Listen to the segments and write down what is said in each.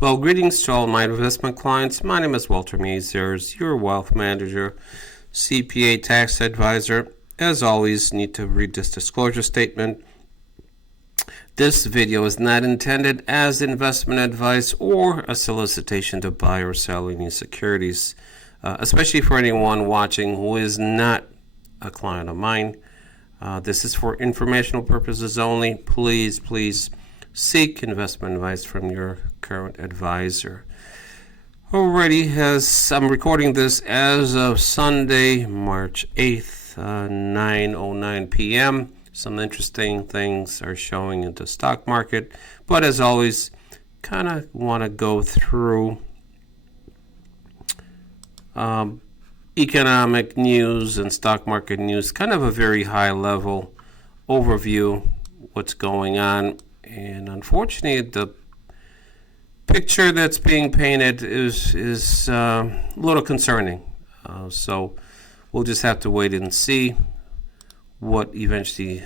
Well, greetings to all my investment clients. My name is Walter Mazers, your wealth manager, CPA tax advisor. As always, need to read this disclosure statement. This video is not intended as investment advice or a solicitation to buy or sell any securities, especially for anyone watching who is not a client of mine. This is for informational purposes only. Please seek investment advice from your current advisor. Alrighty, I'm recording this as of Sunday, March 8th, 9:09 p.m. Some interesting things are showing in the stock market, but as always, kind of want to go through economic news and stock market news, kind of a very high level overview, what's going on. And unfortunately, the picture that's being painted is a little concerning. So we'll just have to wait and see what eventually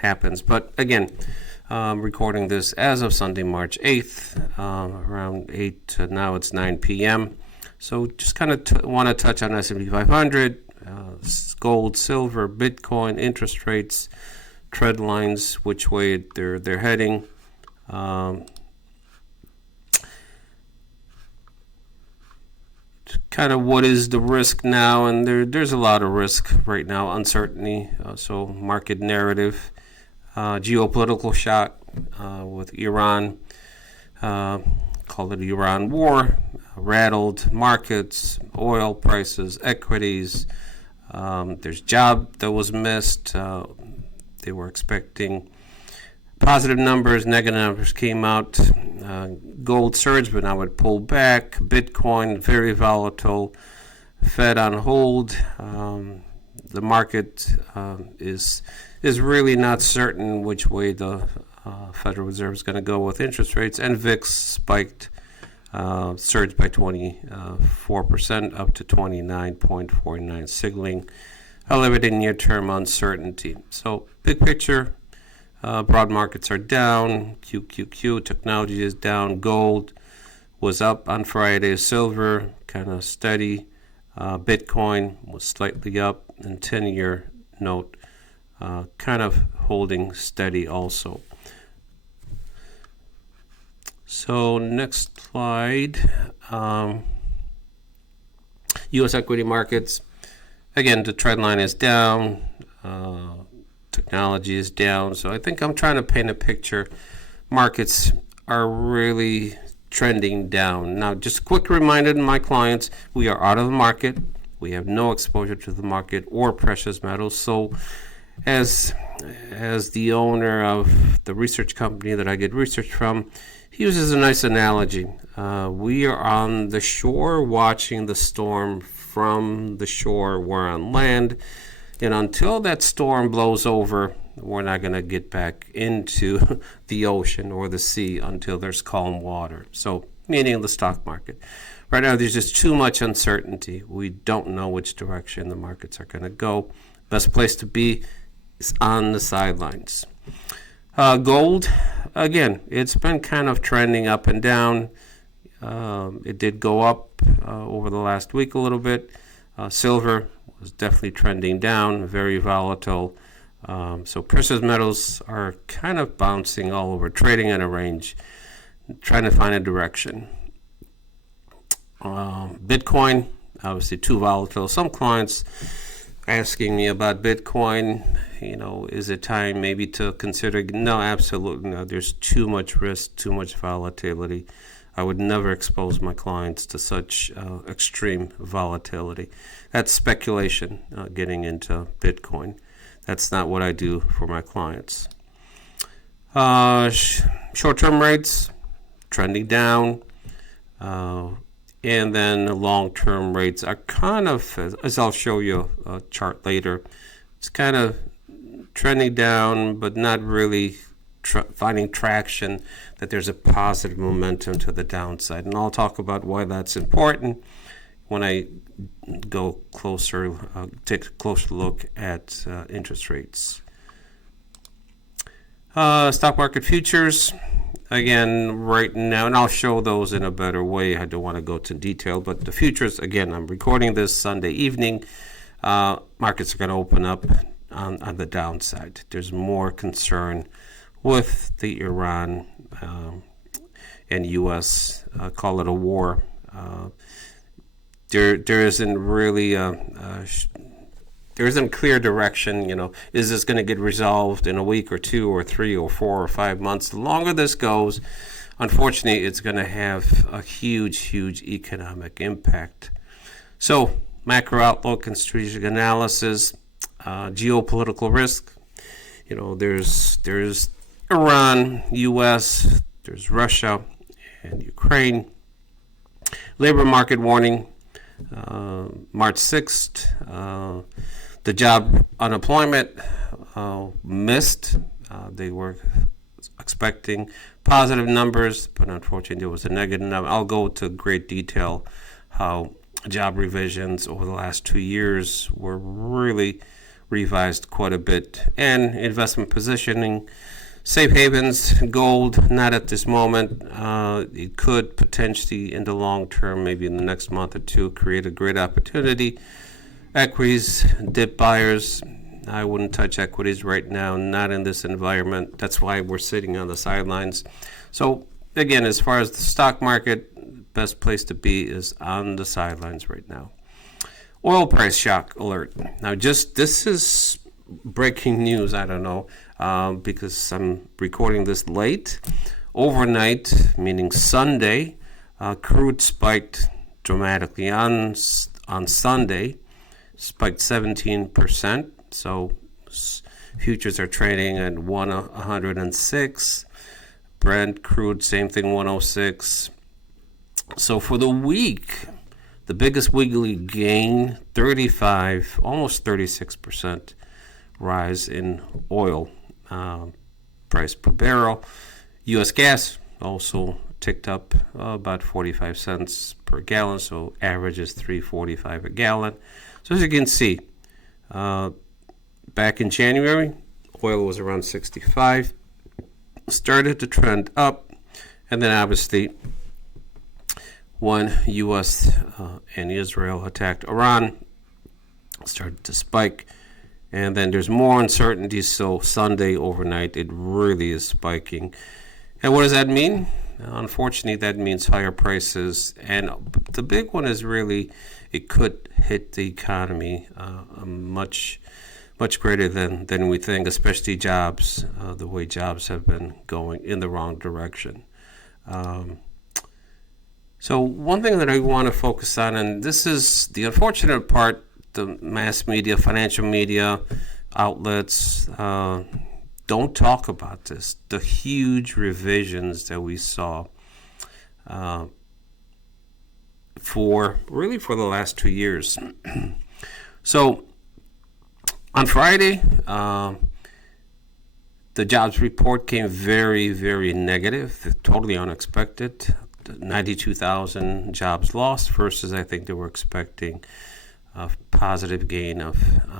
happens. But again, recording this as of Sunday, March 8th, around 8 to now it's 9 p.m. So just kind of want to touch on S&P 500, gold, silver, Bitcoin, interest rates, trend lines, which way they're heading. Kind of what is the risk now, and there's a lot of risk right now, uncertainty. So market narrative, geopolitical shock with Iran, call it Iran war, rattled markets, oil prices, equities. There's job that was missed. They were expecting positive numbers, negative numbers came out. Gold surged, but now it pulled back. Bitcoin, very volatile. Fed on hold. The market is really not certain which way the Federal Reserve is going to go with interest rates. And VIX spiked, surged by 24% up to 29.49, signaling elevated near-term uncertainty. So big picture, broad markets are down. QQQ, technology is down. Gold was up on Friday. Silver kind of steady. Bitcoin was slightly up. And 10-year note kind of holding steady also. So next slide. U.S. equity markets. Again, the trend line is down. Technology is down. So I think I'm trying to paint a picture. Markets are really trending down. Now, just a quick reminder to my clients, we are out of the market. We have no exposure to the market or precious metals. So as the owner of the research company that I get research from, he uses a nice analogy. We are on the shore watching the storm from the shore. We're on land. And until that storm blows over, we're not going to get back into the ocean or the sea until there's calm water. So, meaning the stock market. Right now, there's just too much uncertainty. We don't know which direction the markets are going to go. Best place to be is on the sidelines. Gold, again, it's been kind of trending up and down. It did go up over the last week a little bit. Silver was definitely trending down, very volatile. So precious metals are kind of bouncing all over, trading in a range, trying to find a direction. Bitcoin, obviously too volatile. Some clients asking me about Bitcoin, is it time maybe to consider? No, absolutely not. There's too much risk, too much volatility. I would never expose my clients to such extreme volatility. That's speculation, getting into Bitcoin. That's not what I do for my clients. Short-term rates trending down, and then the long-term rates are kind of, as I'll show you a chart later, it's kind of trending down, but not really finding traction, that there's a positive momentum to the downside. And I'll talk about why that's important when I go closer, take a closer look at interest rates. Stock market futures, again, right now, and I'll show those in a better way. I don't want to go to detail, but the futures, again, I'm recording this Sunday evening. Markets are going to open up on the downside. There's more concern with the Iran and U.S. Call it a war. There isn't really there isn't clear direction. Is this going to get resolved in a week or 2 or 3 or 4 or 5 months? The longer this goes, unfortunately, it's going to have a huge economic impact. So, macro outlook and strategic analysis, geopolitical risk. There's Iran, U.S., there's Russia and Ukraine. Labor market warning, March 6th. The job unemployment missed. They were expecting positive numbers, but unfortunately there was a negative number. I'll go into great detail how job revisions over the last 2 years were really revised quite a bit. And investment positioning, safe havens, gold, not at this moment. It could potentially, in the long term, maybe in the next month or 2, create a great opportunity. Equities, dip buyers. I wouldn't touch equities right now, not in this environment. That's why we're sitting on the sidelines. So, again, as far as the stock market, best place to be is on the sidelines right now. Oil price shock alert. Now, this is breaking news. I don't know, because I'm recording this late. Overnight, meaning Sunday, crude spiked dramatically. On Sunday, spiked 17%. So futures are trading at 106. Brent crude, same thing, 106. So for the week, the biggest weekly gain, 35, almost 36% rise in oil price per barrel. U.S. gas also ticked up about 45 cents per gallon, so average is $3.45 a gallon. So as you can see, back in January, oil was around 65, started to trend up, and then obviously when U.S. and Israel attacked Iran, started to spike, and then there's more uncertainty, so Sunday overnight it really is spiking. And what does that mean? Unfortunately, that means higher prices, and the big one is really it could hit the economy much greater than we think, especially jobs, the way jobs have been going in the wrong direction. So one thing that I want to focus on, and this is the unfortunate part, the mass media, financial media outlets don't talk about this, the huge revisions that we saw for the last 2 years. So on Friday, the jobs report came very negative, totally unexpected. 92,000 jobs lost versus I think they were expecting a positive gain of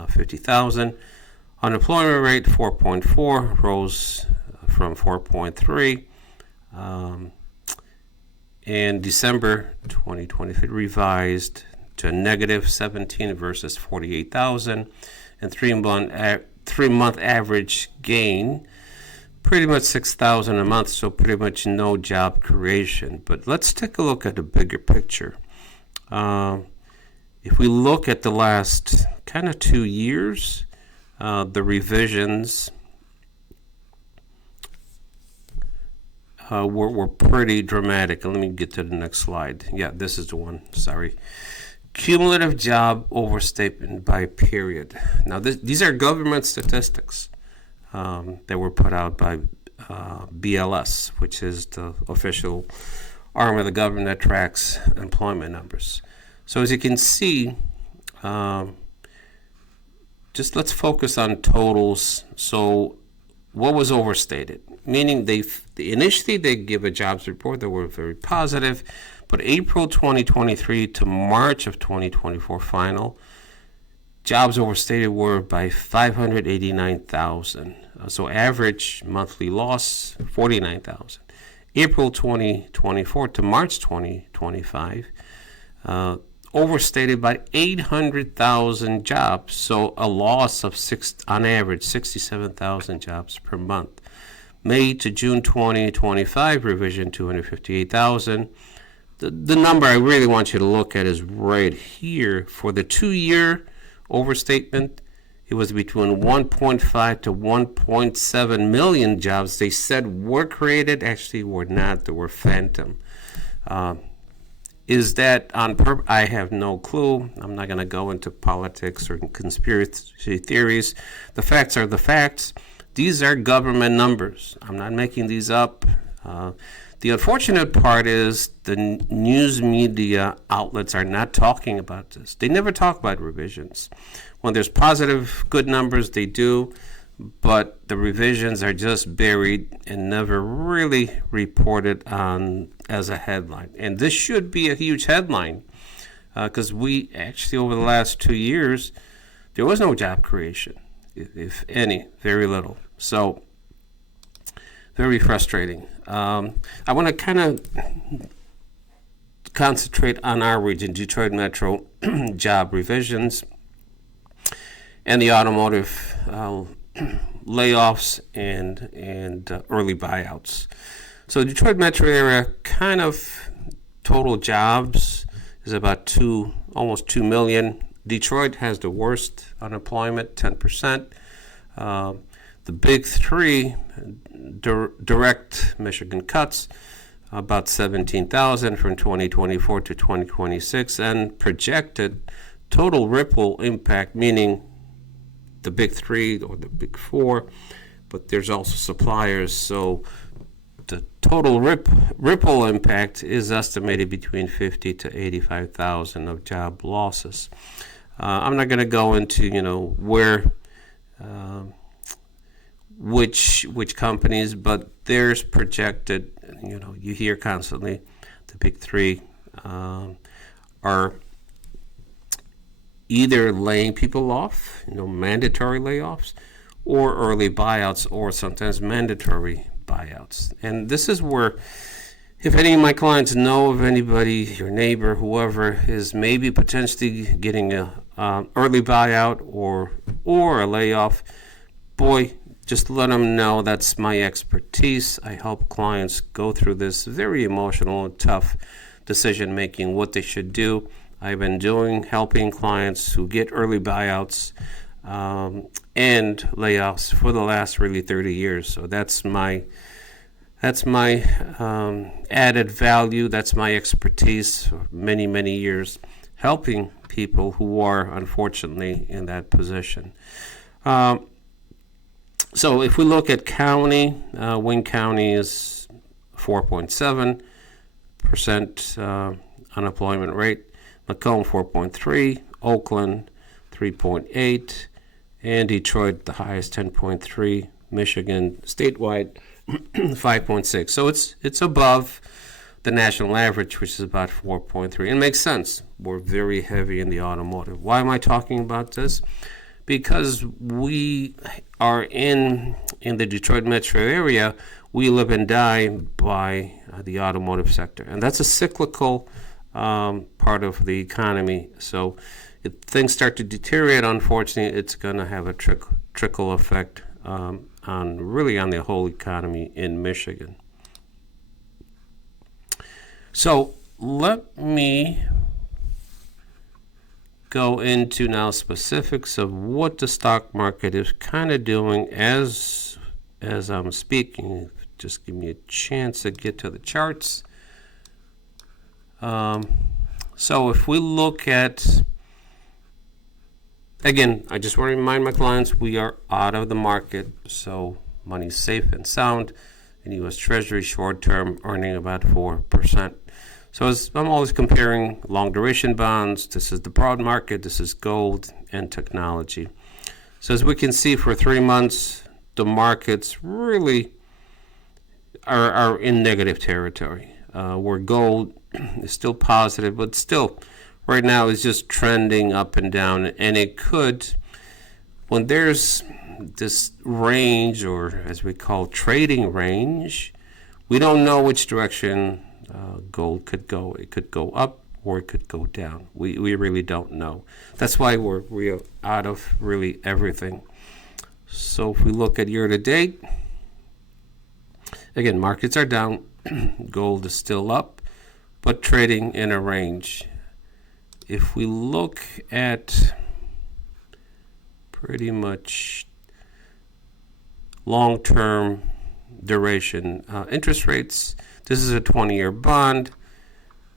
50,000. Unemployment rate 4.4 rose from 4.3. In December 2023 revised to a negative 17 versus 48,000, and 3-month average gain pretty much 6,000 a month, so pretty much no job creation. But let's take a look at the bigger picture. If we look at the last kind of 2 years, the revisions were pretty dramatic. Let me get to the next slide. Yeah, this is the one. Sorry. Cumulative job overstatement by period. Now, these are government statistics that were put out by BLS, which is the official arm of the government that tracks employment numbers. So as you can see, just let's focus on totals. So what was overstated? Meaning initially they give a jobs report that were very positive, but April 2023 to March of 2024 final, jobs overstated were by 589,000. So average monthly loss, 49,000. April 2024 to March 2025, overstated by 800,000 jobs, so a loss of on average 67,000 jobs per month. May to June 2025 revision 258,000. The number I really want you to look at is right here. For the 2-year overstatement, it was between 1.5 to 1.7 million jobs they said were created. Actually, were not. They were phantom. Is that on purpose? I have no clue. I'm not going to go into politics or conspiracy theories. The facts are the facts. These are government numbers. I'm not making these up. The unfortunate part is the news media outlets are not talking about this. They never talk about revisions. When there's positive, good numbers, they do, but the revisions are just buried and never really reported on as a headline. And this should be a huge headline because we actually, over the last 2 years, there was no job creation, if any, very little. So very frustrating. I want to kind of concentrate on our region, Detroit Metro job revisions and the automotive layoffs and early buyouts. So Detroit Metro area kind of total jobs is about almost 2 million. Detroit has the worst unemployment, 10%. The big three direct Michigan cuts, about 17,000 from 2024 to 2026, and projected total ripple impact, meaning the big three or the big four, but there's also suppliers. So the total ripple impact is estimated between 50 to 85,000 of job losses. I'm not going to go into where which companies, but there's projected. You hear constantly the big three are either laying people off, mandatory layoffs, or early buyouts, or sometimes mandatory buyouts. And this is where, if any of my clients know of anybody, your neighbor, whoever is maybe potentially getting a early buyout or a layoff, boy, just let them know that's my expertise. I help clients go through this very emotional and tough decision making, what they should do. I've been helping clients who get early buyouts and layoffs for the last really 30 years. So that's my added value. That's my expertise for many, many years, helping people who are unfortunately in that position. So if we look at county, Wayne County is 4.7% unemployment rate. Macomb 4.3, Oakland 3.8, and Detroit the highest 10.3. Michigan statewide 5.6. So it's above the national average, which is about 4.3. It makes sense. We're very heavy in the automotive. Why am I talking about this? Because we are in the Detroit metro area. We live and die by the automotive sector, and that's a cyclical part of the economy. So if things start to deteriorate, unfortunately, it's going to have a trickle effect on the whole economy in Michigan. So let me go into now specifics of what the stock market is kind of doing as I'm speaking. Just give me a chance to get to the charts. So if we look at, again, I just want to remind my clients we are out of the market, so money's safe and sound. And U.S. Treasury short-term earning about 4%. So I'm always comparing long-duration bonds. This is the broad market. This is gold and technology. So as we can see, for 3 months, the markets really are in negative territory. Where gold is still positive, but still right now is just trending up and down. And it could, when there's this range, or as we call trading range, we don't know which direction gold could go. It could go up or it could go down. We really don't know. That's why we're out of really everything. So if we look at year to date, again, markets are down. Gold is still up, but trading in a range. If we look at pretty much long-term duration interest rates, this is a 20-year bond.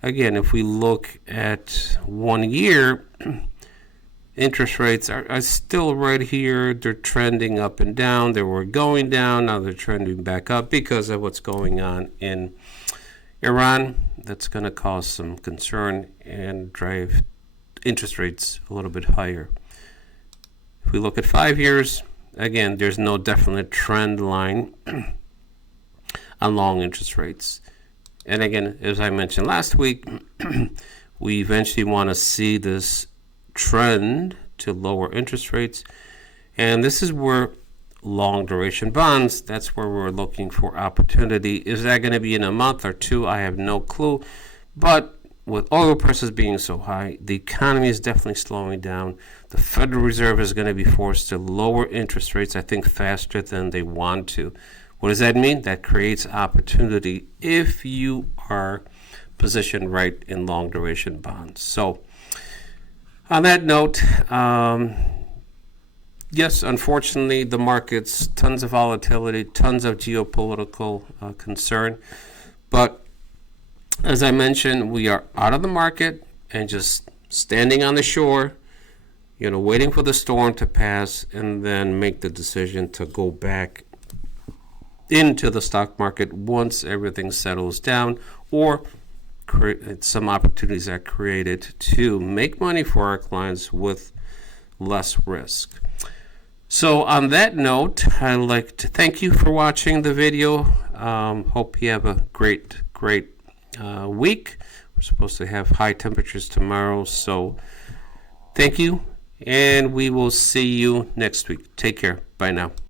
Again, if we look at 1 year, interest rates are still right here. They're trending up and down. They were going down. Now they're trending back up because of what's going on in Iran. That's going to cause some concern and drive interest rates a little bit higher. If we look at 5 years, again, there's no definite trend line on long interest rates. And again, as I mentioned last week, we eventually want to see this trend to lower interest rates. And this is where long duration bonds, that's where we're looking for opportunity. Is that going to be in a month or two? I have no clue. But with oil prices being so high, the economy is definitely slowing down. The Federal Reserve is going to be forced to lower interest rates, I think, faster than they want to. What does that mean? That creates opportunity if you are positioned right in long duration bonds. So on that note, yes, unfortunately, the markets, tons of volatility, tons of geopolitical concern. But as I mentioned, we are out of the market and just standing on the shore, waiting for the storm to pass and then make the decision to go back into the stock market once everything settles down, or some opportunities are created to make money for our clients with less risk. So on that note, I'd like to thank you for watching the video. Hope you have a great week. We're supposed to have high temperatures tomorrow, so thank you, and we will see you next week. Take care. Bye now.